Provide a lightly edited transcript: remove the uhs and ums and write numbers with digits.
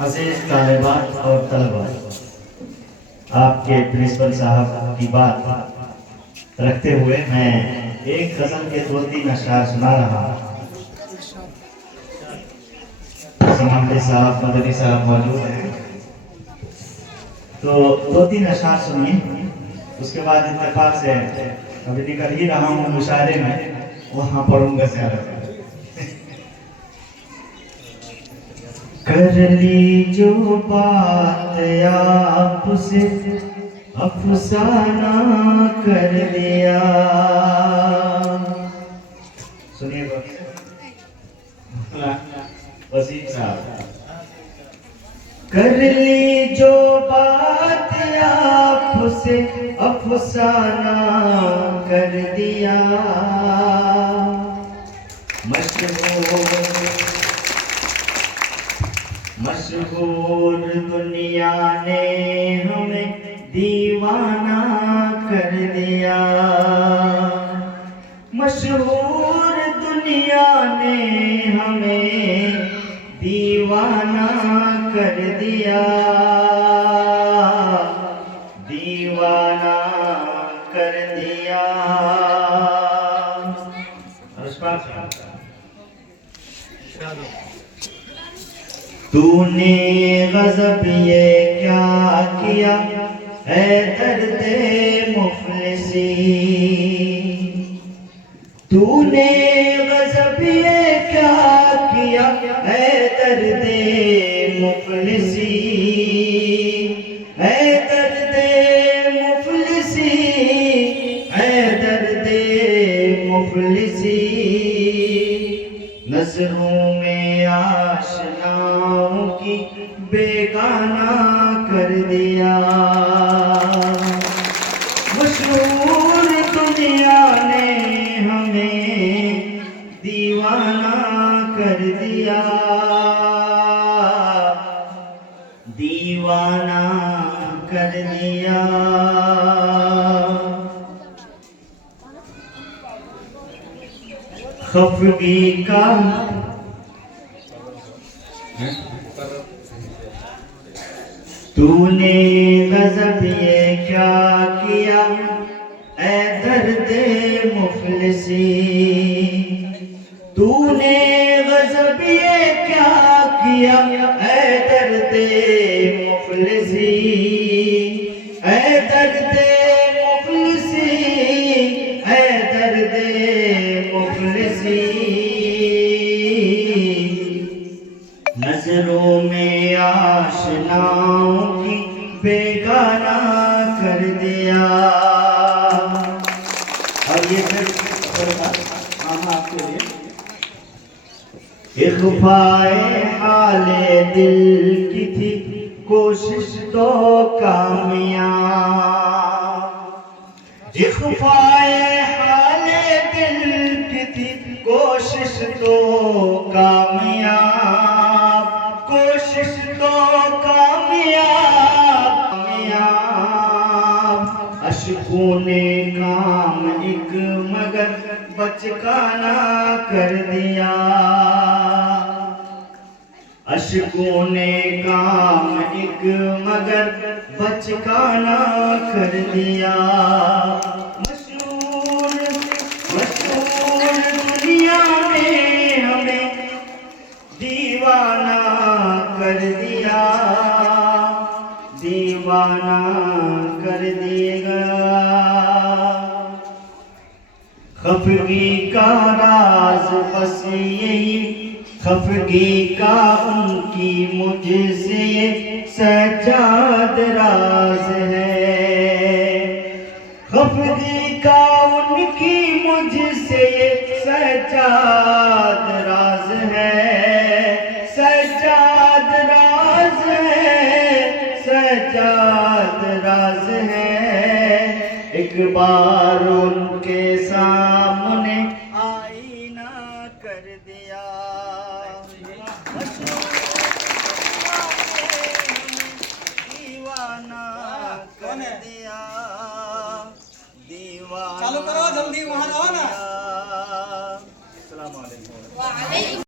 عزیز طالبات اور طلبہ، آپ کے پرنسپل صاحب کی بات رکھتے ہوئے میں ایک غزل کے 2-3 اشعار سنا رہا ہوں۔ سماحتی صاحب، مدنی صاحب موجود ہیں، تو 2-3 اشعار سنیے، اس کے بعد اتفاق سے ابھی نکل ہی رہا ہوں مشاعرے میں، وہاں پڑھوں گا زیادہ۔ کر لی جو بات آپ سے افسانہ کر دیا، سنیے وسیم صاحب۔ کر لی جو بات آپ سے افسانہ کر دیا، مشہور دنیا نے ہمیں دیوانہ کر دیا، مشہور دنیا نے ہمیں دیوانہ کر دیا، دیوانہ کر دیا۔ تو نے غضب یہ کیا کیا اے درد مفلسی، تو نے غضب یہ کیا کیا اے درد مفلسی، اے درد مفلسی، اے درد مفلسی، نظروں میں آشناؤں کی بیگانہ کر دیا، مشہور دنیا نے ہمیں دیوانہ کر دیا، دیوانہ کر دیا۔ خفگی کا تو نے غضب یہ کیا کیا اے درد مفلسی، تو نے غضب یہ کیا کیا اے درد مفلسی، اے درد مفلسی، اے درد مفلسی، نظروں میں آشناؤں کی بیگانہ کر دیا۔ اور یہ پھر آپ کے لیے اخفائے حال دل کی تھی کوشش تو کامیاب، اخفائے حال دل کی تھی کوشش تو کامیاب، کوشش تو کامیاب، کامیاب، اشکوں نے کام ایک مگر بچکانہ کر دیا، اشکوں نے کام ایک مگر بچکانہ کر دیا، مشہور دنیا نے ہمیں دیوانہ کر دیا، دیوانہ کر دیا۔ خفگی کا راز بس یہی، خفگی کا ان کی مجھ سے یہ سجاد راز ہے، خفگی کا ان کی مجھ سے یہ سجاد راز ہے، سجاد راز ہے، سجاد راز ہے، ایک بار ان کے سامنے آئینہ کر دیا، دیوانہ کر دیا، دیوانہ۔ چالو کرو جلدی، وہاں رہو نا۔ السلام علیکم۔